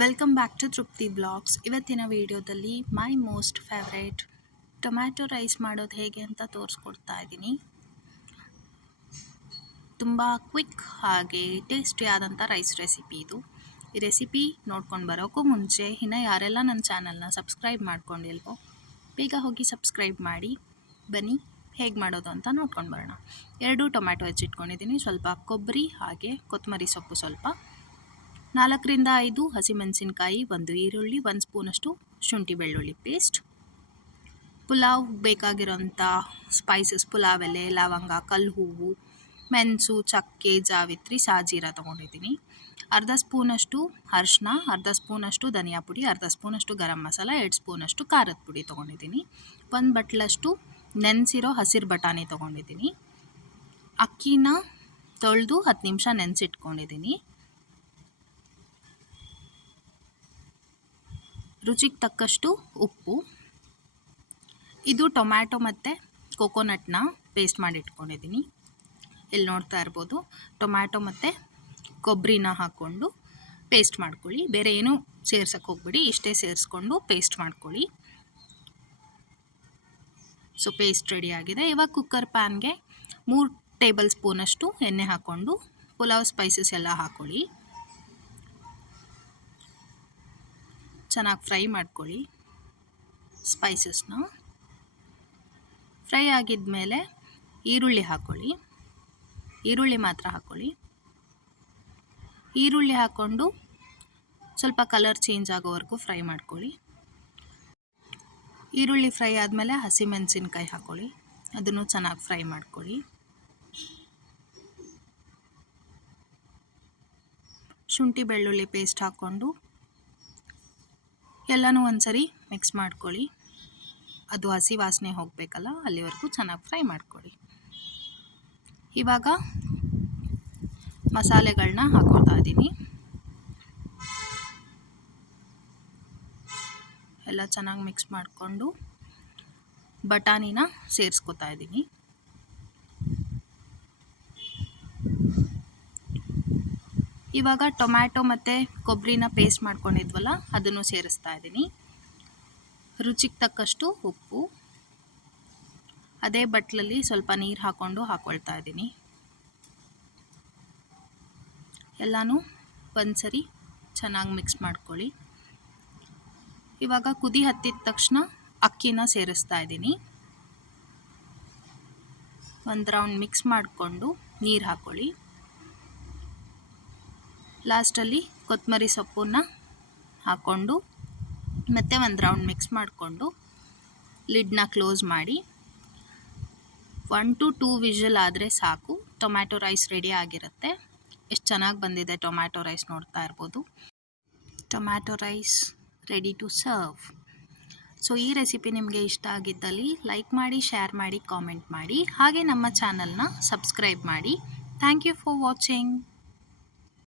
Welcome back to Trupti blogs. ಇವತ್ತಿನ ವಿಡಿಯೋದಲ್ಲಿ my most favourite tomato rice ಮಾಡೋದು ಹೇಗೆ ಅಂತ ತೋರಿಸ್ಕೊಡ್ತಾ ಇದ್ದೀನಿ. ತುಂಬ ಕ್ವಿಕ್ ಹಾಗೆ ಟೇಸ್ಟಿಯಾದಂಥ ರೈಸ್ ರೆಸಿಪಿ ಇದು. ಈ ರೆಸಿಪಿ ನೋಡ್ಕೊಂಡು ಬರೋಕ್ಕೂ ಮುಂಚೆ ಇನ್ನು ಯಾರೆಲ್ಲ ನನ್ನ ಚಾನಲ್ನ ಸಬ್ಸ್ಕ್ರೈಬ್ ಮಾಡ್ಕೊಂಡಿಲ್ವೋ ಬೇಗ ಹೋಗಿ ಸಬ್ಸ್ಕ್ರೈಬ್ ಮಾಡಿ. ಬನ್ನಿ ಹೇಗೆ ಮಾಡೋದು ಅಂತ ನೋಡ್ಕೊಂಡು ಬರೋಣ. 2 ಟೊಮ್ಯಾಟೊ ಹೆಚ್ಚಿಟ್ಕೊಂಡಿದ್ದೀನಿ, ಸ್ವಲ್ಪ ಕೊಬ್ಬರಿ ಹಾಗೆ ಕೊತ್ತಂಬರಿ ಸೊಪ್ಪು, ಸ್ವಲ್ಪ 4 ರಿಂದ 5 ಹಸಿಮೆಣಸಿನಕಾಯಿ, 1 ಈರುಳ್ಳಿ, 1 ಸ್ಪೂನಷ್ಟು ಶುಂಠಿ ಬೆಳ್ಳುಳ್ಳಿ ಪೇಸ್ಟ್, ಪುಲಾವ್ ಬೇಕಾಗಿರೋಂಥ ಸ್ಪೈಸಸ್, ಪುಲಾವ್ ಎಲೆ, ಲವಂಗ, ಕಲ್ಲು ಹೂವು, ಮೆಣಸು, ಚಕ್ಕೆ, ಜಾವಿತ್ರಿ, ಸಾಜೀರ ತೊಗೊಂಡಿದ್ದೀನಿ. ಅರ್ಧ ಸ್ಪೂನಷ್ಟು ಅರಿಶಿನ, ಅರ್ಧ ಸ್ಪೂನಷ್ಟು ಧನಿಯಾ ಪುಡಿ, ಅರ್ಧ ಸ್ಪೂನಷ್ಟು ಗರಂ ಮಸಾಲ, 2 ಸ್ಪೂನಷ್ಟು ಖಾರದ ಪುಡಿ ತೊಗೊಂಡಿದ್ದೀನಿ. 1 ಬಟ್ಲಷ್ಟು ನೆನೆಸಿರೋ ಹಸಿರು ಬಟಾಣಿ ತೊಗೊಂಡಿದ್ದೀನಿ. ಅಕ್ಕಿನ ತೊಳೆದು 10 ನಿಮಿಷ ನೆನೆಸಿಟ್ಕೊಂಡಿದ್ದೀನಿ. ರುಚಿಗೆ ತಕ್ಕಷ್ಟು ಉಪ್ಪು. ಇದು ಟೊಮ್ಯಾಟೊ ಮತ್ತು ಕೊಕೊನಟ್ನ ಪೇಸ್ಟ್ ಮಾಡಿ ಇಟ್ಕೊಂಡಿದ್ದೀನಿ. ಇಲ್ಲಿ ನೋಡ್ತಾ ಇರ್ಬೋದು, ಟೊಮ್ಯಾಟೊ ಮತ್ತು ಕೊಬ್ಬರಿನ ಹಾಕ್ಕೊಂಡು ಪೇಸ್ಟ್ ಮಾಡ್ಕೊಳ್ಳಿ. ಬೇರೆ ಏನೂ ಸೇರ್ಸಕ್ಕೆ ಹೋಗ್ಬಿಡಿ, ಇಷ್ಟೇ ಸೇರಿಸ್ಕೊಂಡು ಪೇಸ್ಟ್ ಮಾಡ್ಕೊಳ್ಳಿ. ಸೊ ಪೇಸ್ಟ್ ರೆಡಿಯಾಗಿದೆ. ಇವಾಗ ಕುಕ್ಕರ್ ಪ್ಯಾನ್ಗೆ 3 ಟೇಬಲ್ ಸ್ಪೂನಷ್ಟು ಎಣ್ಣೆ ಹಾಕ್ಕೊಂಡು ಪುಲಾವ್ ಸ್ಪೈಸಸ್ ಎಲ್ಲ ಹಾಕ್ಕೊಳ್ಳಿ. ಚೆನ್ನಾಗಿ ಫ್ರೈ ಮಾಡ್ಕೊಳ್ಳಿ ಸ್ಪೈಸಸ್ನ. ಫ್ರೈ ಆಗಿದ ಮೇಲೆ ಈರುಳ್ಳಿ ಹಾಕ್ಕೊಳ್ಳಿ. ಈರುಳ್ಳಿ ಮಾತ್ರ ಹಾಕ್ಕೊಳ್ಳಿ. ಈರುಳ್ಳಿ ಹಾಕ್ಕೊಂಡು ಸ್ವಲ್ಪ ಕಲರ್ ಚೇಂಜ್ ಆಗೋವರೆಗೂ ಫ್ರೈ ಮಾಡ್ಕೊಳ್ಳಿ. ಈರುಳ್ಳಿ ಫ್ರೈ ಆದಮೇಲೆ ಹಸಿಮೆಣಸಿನ್ಕಾಯಿ ಹಾಕ್ಕೊಳ್ಳಿ, ಅದನ್ನು ಚೆನ್ನಾಗಿ ಫ್ರೈ ಮಾಡ್ಕೊಳ್ಳಿ. ಶುಂಠಿ ಬೆಳ್ಳುಳ್ಳಿ ಪೇಸ್ಟ್ ಹಾಕ್ಕೊಂಡು ಎಲ್ಲನೂ ಒಂದ್ಸರಿ ಮಿಕ್ಸ್ ಮಾಡ್ಕೊಳ್ಳಿ. ಅದು ಹಸಿ ವಾಸನೆ ಹೋಗಬೇಕಲ್ಲ, ಅಲ್ಲಿವರೆಗೂ ಚೆನ್ನಾಗಿ ಫ್ರೈ ಮಾಡ್ಕೊಳ್ಳಿ. ಇವಾಗ ಮಸಾಲೆಗಳನ್ನ ಹಾಕೋತಾ ಇದ್ದೀನಿ. ಎಲ್ಲ ಚೆನ್ನಾಗಿ ಮಿಕ್ಸ್ ಮಾಡಿಕೊಂಡು ಬಟಾಣಿನ ಸೇರಿಸ್ಕೊತಾ ಇದ್ದೀನಿ. ಇವಾಗ ಟೊಮ್ಯಾಟೊ ಮತ್ತು ಕೊಬ್ಬರಿನ ಪೇಸ್ಟ್ ಮಾಡ್ಕೊಂಡಿದ್ವಲ್ಲ, ಅದನ್ನು ಸೇರಿಸ್ತಾ ಇದ್ದೀನಿ. ರುಚಿಗೆ ತಕ್ಕಷ್ಟು ಉಪ್ಪು. ಅದೇ ಬಟ್ಲಲ್ಲಿ ಸ್ವಲ್ಪ ನೀರು ಹಾಕ್ಕೊಳ್ತಾ ಇದ್ದೀನಿ. ಎಲ್ಲನೂ ಒಂದ್ಸರಿ ಚೆನ್ನಾಗಿ ಮಿಕ್ಸ್ ಮಾಡ್ಕೊಳ್ಳಿ. ಇವಾಗ ಕುದಿ ಹತ್ತಿದ ತಕ್ಷಣ ಅಕ್ಕಿನ ಸೇರಿಸ್ತಾ ಇದ್ದೀನಿ. 1 ರೌಂಡ್ ಮಿಕ್ಸ್ ಮಾಡಿಕೊಂಡು ನೀರು ಹಾಕ್ಕೊಳ್ಳಿ. ಲಾಸ್ಟಲ್ಲಿ ಕೊತ್ತಂಬರಿ ಸೊಪ್ಪನ್ನ ಹಾಕ್ಕೊಂಡು ಮತ್ತೆ 1 ರೌಂಡ್ ಮಿಕ್ಸ್ ಮಾಡಿಕೊಂಡು ಲಿಡ್ನ ಕ್ಲೋಸ್ ಮಾಡಿ 1 to 2 ವಿಷಲ್ ಆದರೆ ಸಾಕು. ಟೊಮ್ಯಾಟೊ ರೈಸ್ ರೆಡಿ ಆಗಿರುತ್ತೆ. ಎಷ್ಟು ಚೆನ್ನಾಗಿ ಬಂದಿದೆ ಟೊಮ್ಯಾಟೊ ರೈಸ್ ನೋಡ್ತಾ ಇರ್ಬೋದು. Tomato rice ready to serve. So ಈ ರೆಸಿಪಿ ನಿಮಗೆ ಇಷ್ಟ ಆಗಿದ್ದಲ್ಲಿ ಲೈಕ್ ಮಾಡಿ, ಶೇರ್ ಮಾಡಿ, ಕಾಮೆಂಟ್ ಮಾಡಿ, ಹಾಗೆ ನಮ್ಮ ಚಾನಲ್ನ ಸಬ್ಸ್ಕ್ರೈಬ್ ಮಾಡಿ. Thank you for watching.